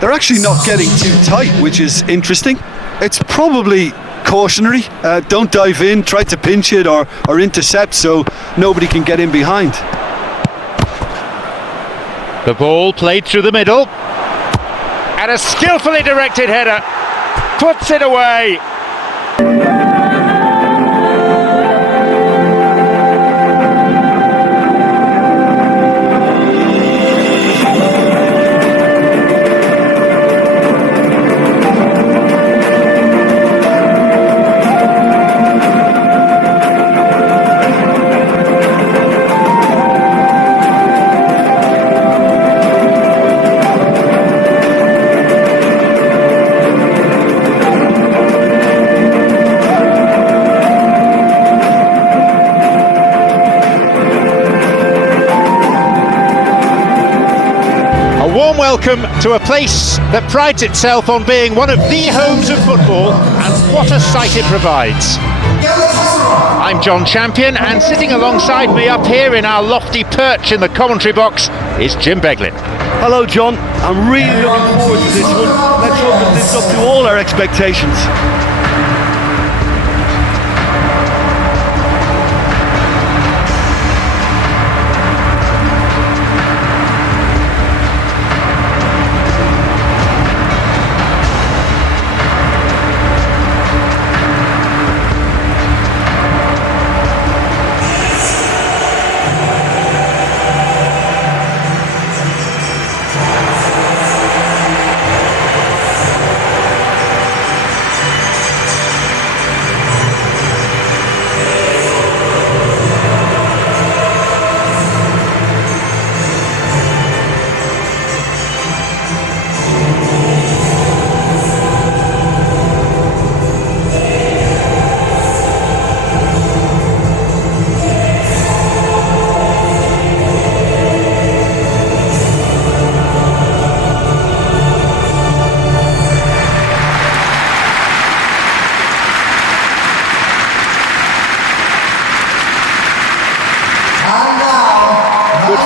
They're actually not getting too tight, which is interesting. It's probably cautionary. Don't dive in, try to pinch it or intercept so nobody can get in behind. The ball played through the middle. And a skillfully directed header puts it away. Welcome to a place that prides itself on being one of the homes of football, and what a sight it provides. I'm John Champion, and sitting alongside me up here in our lofty perch in the commentary box is Jim Beglin. Hello John, I'm really looking forward to this one. Let's hope it lives up to all our expectations.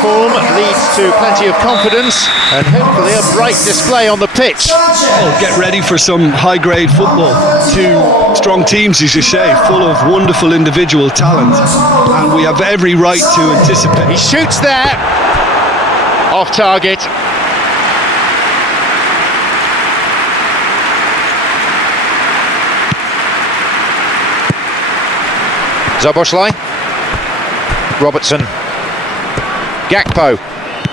Form leads to plenty of confidence and hopefully a bright display on the pitch. Well, get ready for some high-grade football. Two strong teams, as you say, full of wonderful individual talent, and we have every right to anticipate. He shoots there, off target. Zoboszlai, Robertson. Gakpo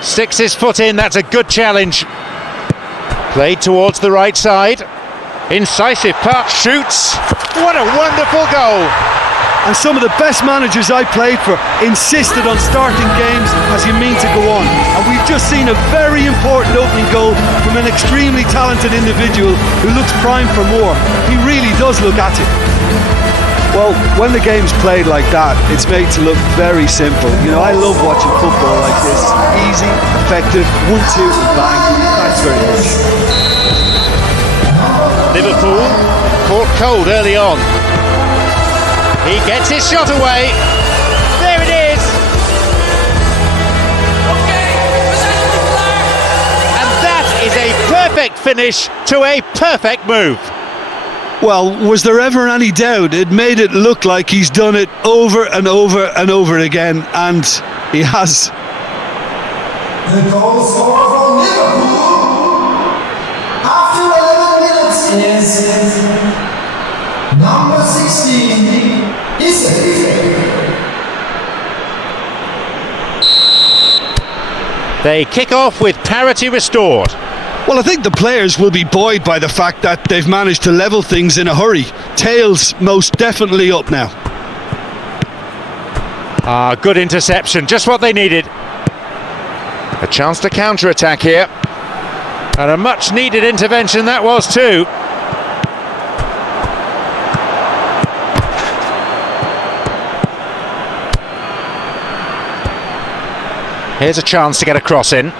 sticks his foot in, that's a good challenge. Played towards the right side. Incisive pass, shoots. What a wonderful goal. And some of the best managers I played for insisted on starting games as you mean to go on. And we've just seen a very important opening goal from an extremely talented individual who looks primed for more. He really does look at it. Well, when the game's played like that, it's made to look very simple. You know, I love watching football like this. Easy, effective, 1-2 and bang. Thanks very much. Liverpool caught cold early on. He gets his shot away. There it is. And that is a perfect finish to a perfect move. Well, was there ever any doubt? It made it look like he's done it over and over and over again, and he has. The goal scorer from Liverpool after 11 minutes is number 16, They kick off with parity restored. Well, I think the players will be buoyed by the fact that they've managed to level things in a hurry. Tails most definitely up now. Good interception, just what they needed. A chance to counter-attack here. And a much-needed intervention that was too. Here's a chance to get a cross in.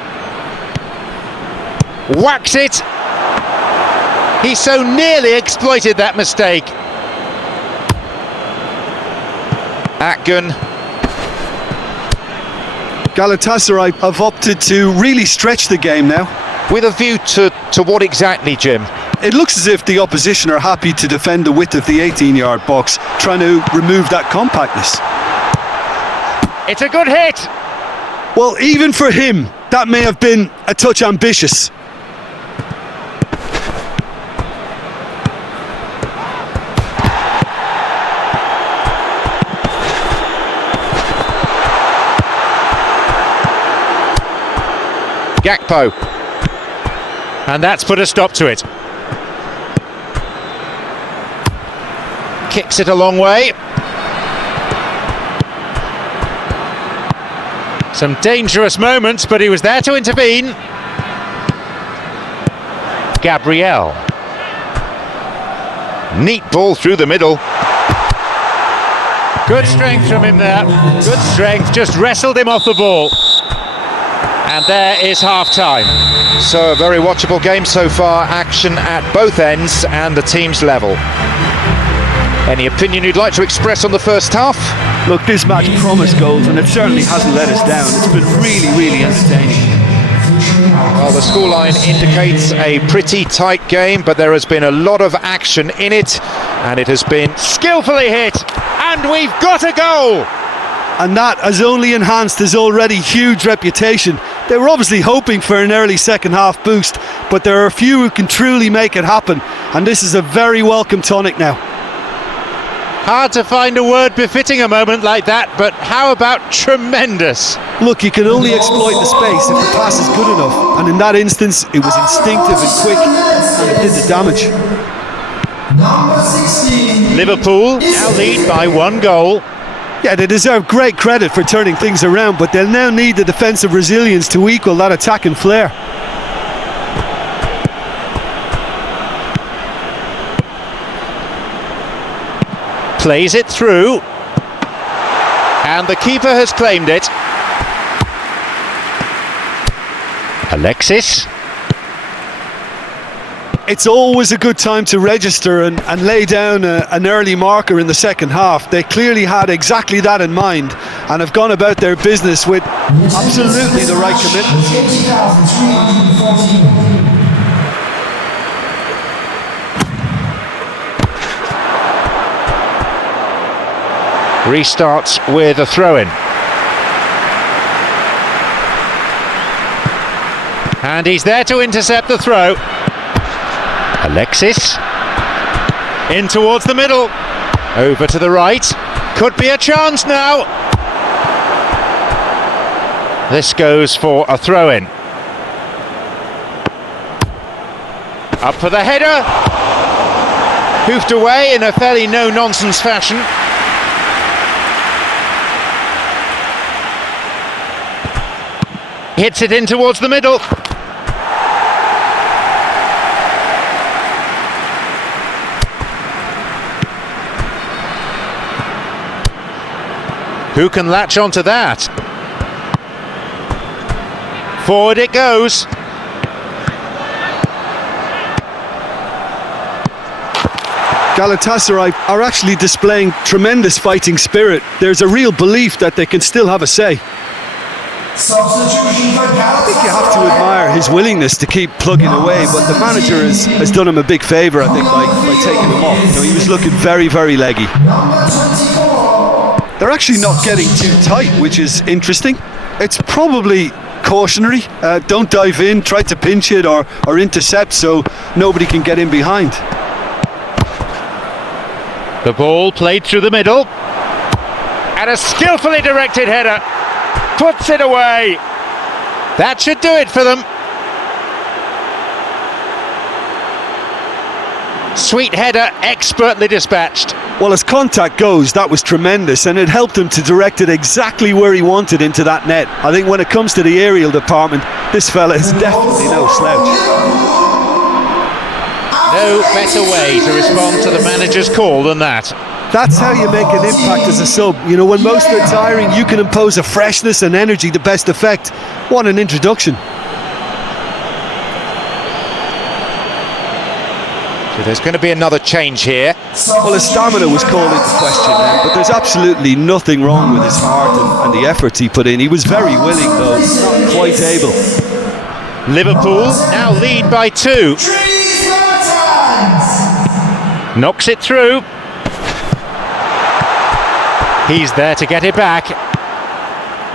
Whacks it! He so nearly exploited that mistake. Akgun. Galatasaray have opted to really stretch the game now. With a view to what exactly, Jim? It looks as if the opposition are happy to defend the width of the 18-yard box, trying to remove that compactness. It's a good hit. Well, even for him, that may have been a touch ambitious. Gakpo. And that's put a stop to it. Kicks it a long way. Some dangerous moments, but he was there to intervene. Gabriel. Neat ball through the middle. Good strength from him there. Good strength, just wrestled him off the ball. And there is half-time. So a very watchable game so far, action at both ends and the team's level. Any opinion you'd like to express on the first half? Look, this match promised goals and it certainly hasn't let us down. It's been really, really entertaining. Well, the scoreline indicates a pretty tight game, but there has been a lot of action in it, and it has been skillfully hit, and we've got a goal! And that has only enhanced his already huge reputation. They were obviously hoping for an early second half boost, but there are a few who can truly make it happen, and this is a very welcome tonic now. Hard to find a word befitting a moment like that, but how about tremendous? Look, you can only exploit the space if the pass is good enough, and in that instance it was instinctive and quick, and it did the damage. Number 16. Liverpool now lead by 1 goal. Yeah, they deserve great credit for turning things around, but they'll now need the defensive resilience to equal that attacking flair. Plays it through, and the keeper has claimed it. Alexis. It's always a good time to register and lay down an early marker in the second half. They clearly had exactly that in mind and have gone about their business with absolutely the right commitment. Restarts with a throw-in. And he's there to intercept the throw. Alexis. In towards the middle. Over to the right. Could be a chance now. This goes for a throw-in. Up for the header. Hoofed away in a fairly no-nonsense fashion. Hits it in towards the middle. Who can latch onto that? Forward it goes. Galatasaray are actually displaying tremendous fighting spirit. There's a real belief that they can still have a say. Substitution for I think you have to admire his willingness to keep plugging away, but the manager has done him a big favour, I think, by taking him off. You know, he was looking very, very leggy. Number 24. They're actually not getting too tight, which is interesting. It's probably cautionary. Don't dive in, try to pinch it or intercept so nobody can get in behind. The ball played through the middle. And a skillfully directed header. Puts it away. That should do it for them. Sweet header, expertly dispatched. Well, as contact goes, that was tremendous, and it helped him to direct it exactly where he wanted into that net. I think when it comes to the aerial department, this fella is definitely no slouch. No better way to respond to the manager's call than that. That's how you make an impact as a sub. You know, when most are tiring, you can impose a freshness and energy to best effect. What an introduction. So there's going to be another change here. Well, his stamina was called into question now, but there's absolutely nothing wrong with his heart and the efforts he put in. He was very willing, though, not quite able. Liverpool now lead by 2. Knocks it through. He's there to get it back.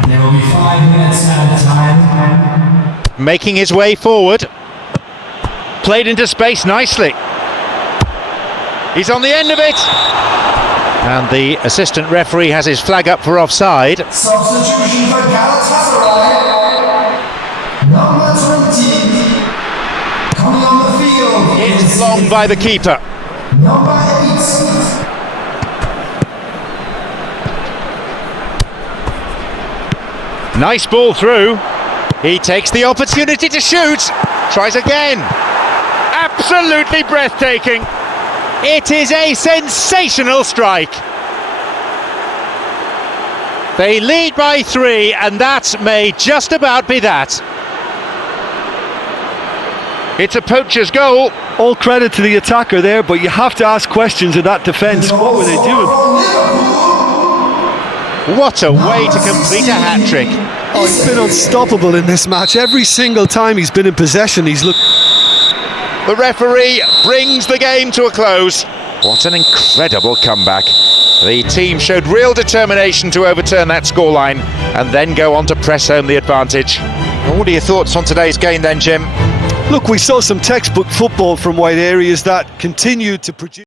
There will be 5 minutes added time. Making his way forward. Played into space nicely. He's on the end of it. And the assistant referee has his flag up for offside. Substitution for Galatasaray. Number 20. Coming on the field. It's long by the keeper. Number 8. Nice ball through. He takes the opportunity to shoot. Tries again. Absolutely breathtaking. It is a sensational strike. They lead by 3, and that may just about be that. It's a poacher's goal. All credit to the attacker there, but you have to ask questions of that defence. What were they doing? What a way to complete a hat-trick. Oh, he's been unstoppable in this match. Every single time he's been in possession, he's looked... The referee brings the game to a close. What an incredible comeback. The team showed real determination to overturn that scoreline and then go on to press home the advantage. What are your thoughts on today's game then, Jim? Look, we saw some textbook football from wide areas that continued to produce...